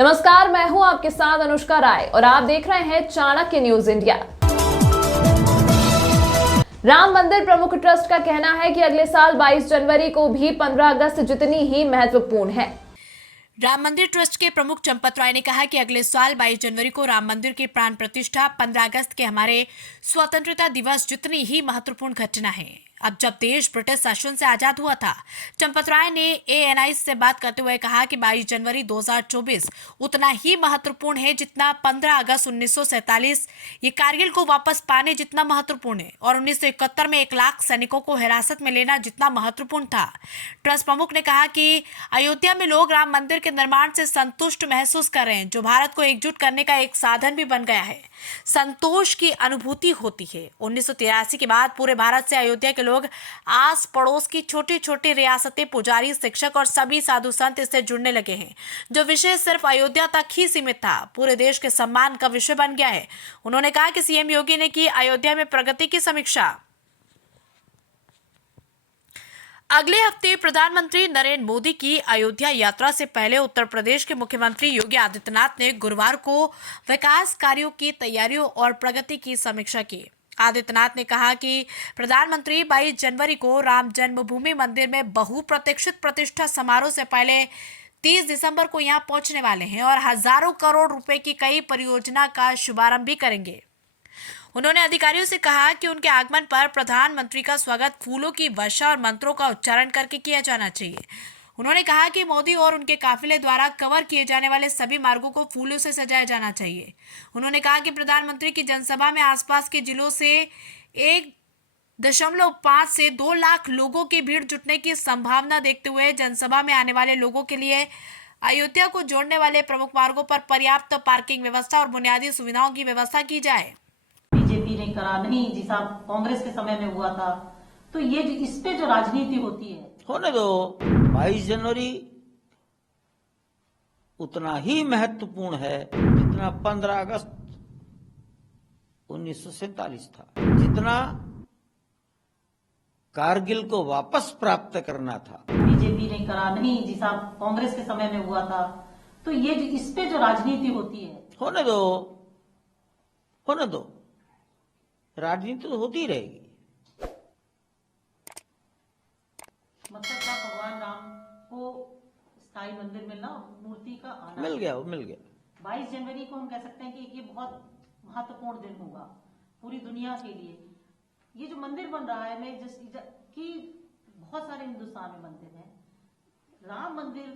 नमस्कार, मैं हूं आपके साथ अनुष्का राय और आप देख रहे हैं चाणक्य न्यूज इंडिया। राम मंदिर प्रमुख ट्रस्ट का कहना है कि अगले साल 22 जनवरी को भी 15 अगस्त जितनी ही महत्वपूर्ण है। राम मंदिर ट्रस्ट के प्रमुख चंपत राय ने कहा कि अगले साल 22 जनवरी को राम मंदिर की प्राण प्रतिष्ठा 15 अगस्त के हमारे स्वतंत्रता दिवस जितनी ही महत्वपूर्ण घटना है। अब जब देश ब्रिटिश शासन से आजाद हुआ था, चंपत राय ने एएनआई से बात करते हुए कहा कि 22 जनवरी 2024 उतना ही महत्वपूर्ण है जितना 15 अगस्त 1947 ये कारगिल को वापस पाने जितना महत्वपूर्ण है और 1971 में 1 लाख सैनिकों को हिरासत में लेना जितना महत्वपूर्ण था। ट्रस्ट प्रमुख ने कहा कि अयोध्या में लोग राम मंदिर के निर्माण से संतुष्ट महसूस कर रहे हैं, जो भारत को एकजुट करने का एक साधन भी बन गया है। संतोष की अनुभूति होती है। 1983 के बाद पूरे भारत से अयोध्या के लोग आस पड़ोस की छोटी छोटी रियासतें, पुजारी, शिक्षक और सभी साधु संत इससे जुड़ने लगे हैं। जो विषय सिर्फ अयोध्या तक ही सीमित था, पूरे देश के सम्मान का विषय बन गया है। उन्होंने कहा कि सीएम योगी ने की अयोध्या में प्रगति की समीक्षा। अगले हफ्ते प्रधानमंत्री नरेंद्र मोदी की अयोध्या यात्रा से पहले उत्तर प्रदेश के मुख्यमंत्री योगी आदित्यनाथ ने गुरुवार को विकास कार्यों की तैयारियों और प्रगति की समीक्षा की। आदित्यनाथ ने कहा कि प्रधानमंत्री 22 जनवरी को राम जन्मभूमि मंदिर में बहुप्रतीक्षित प्रतिष्ठा समारोह से पहले 30 दिसंबर को यहां पहुंचने वाले हैं और हजारों करोड़ रुपए की कई परियोजना का शुभारंभ भी करेंगे। उन्होंने अधिकारियों से कहा कि उनके आगमन पर प्रधानमंत्री का स्वागत फूलों की वर्षा और मंत्रों का उच्चारण करके किया जाना चाहिए। उन्होंने कहा कि मोदी और उनके काफिले द्वारा कवर किए जाने वाले सभी मार्गों को फूलों से सजाया जाना चाहिए। उन्होंने कहा कि प्रधानमंत्री की जनसभा में आसपास के जिलों से 1.5 से 2 लाख लोगों की भीड़ जुटने की संभावना देखते हुए जनसभा में आने वाले लोगों के लिए अयोध्या को जोड़ने वाले प्रमुख मार्गों पर पर्याप्त पार्किंग व्यवस्था और बुनियादी सुविधाओं की व्यवस्था की जाए। बीजेपी ने करा नहीं, जिसा कांग्रेस के समय में हुआ था, तो ये इस पे जो राजनीति होती है होने दो। 22 जनवरी उतना ही महत्वपूर्ण है जितना 15 अगस्त 1947 था, जितना कारगिल को वापस प्राप्त करना था। बीजेपी ने करा नहीं, जिसा कांग्रेस के समय में हुआ था, तो ये इस पे जो राजनीति होती है होने दो, होने दो। राजनीति तो होती रहेगी। मतलब क्या भगवान राम को स्थायी मंदिर मिलना, मूर्ति का आना मिल गया, वो मिल गया। 22 जनवरी को हम कह सकते हैं कि ये बहुत महत्वपूर्ण दिन होगा पूरी दुनिया के लिए। ये जो मंदिर बन रहा है, मैं कि बहुत सारे हिंदुस्तान में मंदिर हैं, राम मंदिर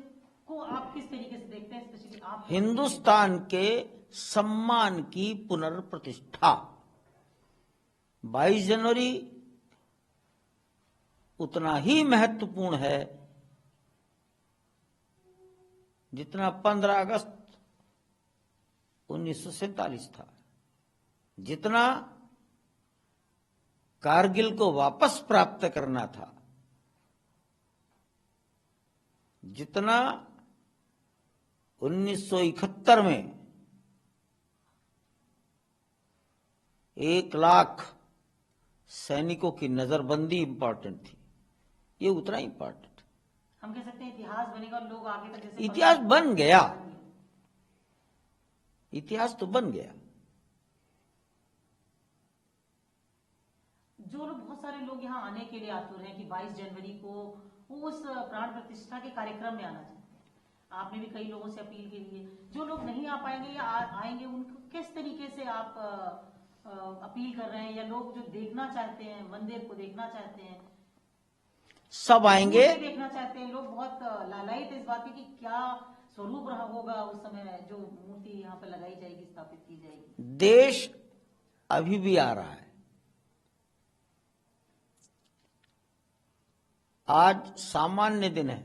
को आप किस तरीके से देखते हैं? स्पेशली आप हिंदुस्तान के सम्मान की पुनर्प्रतिष्ठा 22 जनवरी उतना ही महत्वपूर्ण है जितना 15 अगस्त 1947 था, जितना कारगिल को वापस प्राप्त करना था, जितना 1971 में 1 लाख सैनिकों की नजरबंदी इंपॉर्टेंट थी, ये उतना इंपॉर्टेंट। हम कह सकते हैं इतिहास बनेगा और लोग आगे तक जैसे इतिहास बन गया, इतिहास तो बन गया। जो लोग, बहुत सारे लोग यहाँ आने के लिए आतुर हैं कि 22 जनवरी को वो उस प्राण प्रतिष्ठा के कार्यक्रम में आना चाहते हैं। आपने भी कई लोगों से अपील की है। जो लोग नहीं आ पाएंगे या आएंगे, उनको किस तरीके से आप अपील कर रहे हैं? या लोग जो देखना चाहते हैं, मंदिर को देखना चाहते हैं, सब आएंगे, देखना चाहते हैं, लोग बहुत लालायित इस बात की कि क्या स्वरूप रहा होगा उस समय जो मूर्ति यहाँ पे लगाई जाएगी, स्थापित की जाएगी। देश अभी भी आ रहा है। आज सामान्य दिन है,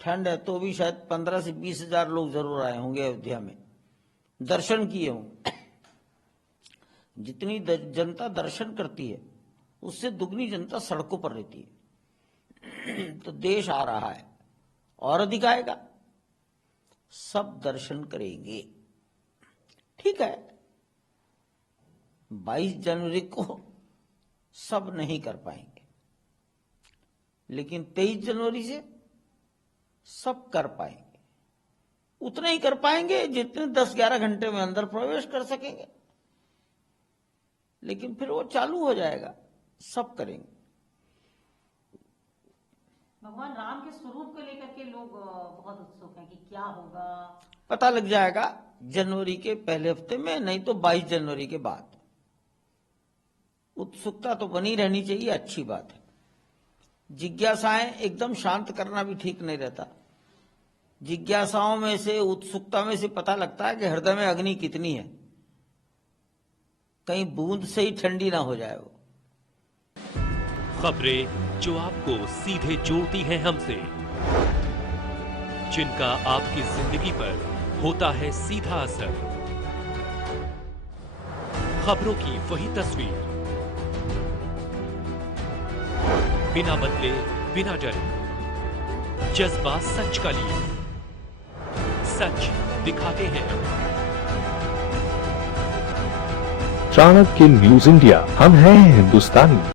ठंड है, तो भी शायद 15 से 20 हजार लोग जरूर आए होंगे अयोध्या में, दर्शन किए होंगे। जितनी जनता दर्शन करती है उससे दुगनी जनता सड़कों पर रहती है। तो देश आ रहा है और अधिक आएगा, सब दर्शन करेंगे। ठीक है, 22 जनवरी को सब नहीं कर पाएंगे, लेकिन 23 जनवरी से सब कर पाएंगे। उतने ही कर पाएंगे जितने 10-11 घंटे में अंदर प्रवेश कर सकेंगे। लेकिन फिर वो चालू हो जाएगा, सब करेंगे। भगवान राम के स्वरूप को लेकर के लोग बहुत उत्सुक हैं कि क्या होगा। पता लग जाएगा जनवरी के पहले हफ्ते में, नहीं तो 22 जनवरी के बाद। उत्सुकता तो बनी रहनी चाहिए, अच्छी बात है। जिज्ञासाएं एकदम शांत करना भी ठीक नहीं रहता। जिज्ञासाओं में से, उत्सुकता में से पता लगता है कि हृदय में अग्नि कितनी है, कहीं बूंद से ही ठंडी ना हो जाए वो। खबरें जो आपको सीधे जोड़ती हैं हमसे, जिनका आपकी जिंदगी पर होता है सीधा असर, खबरों की वही तस्वीर, बिना बदले बिना डरे, जज्बा सच का लिए, सच दिखाते हैं। चाणक्य न्यूज इंडिया, हम हैं हिंदुस्तानी।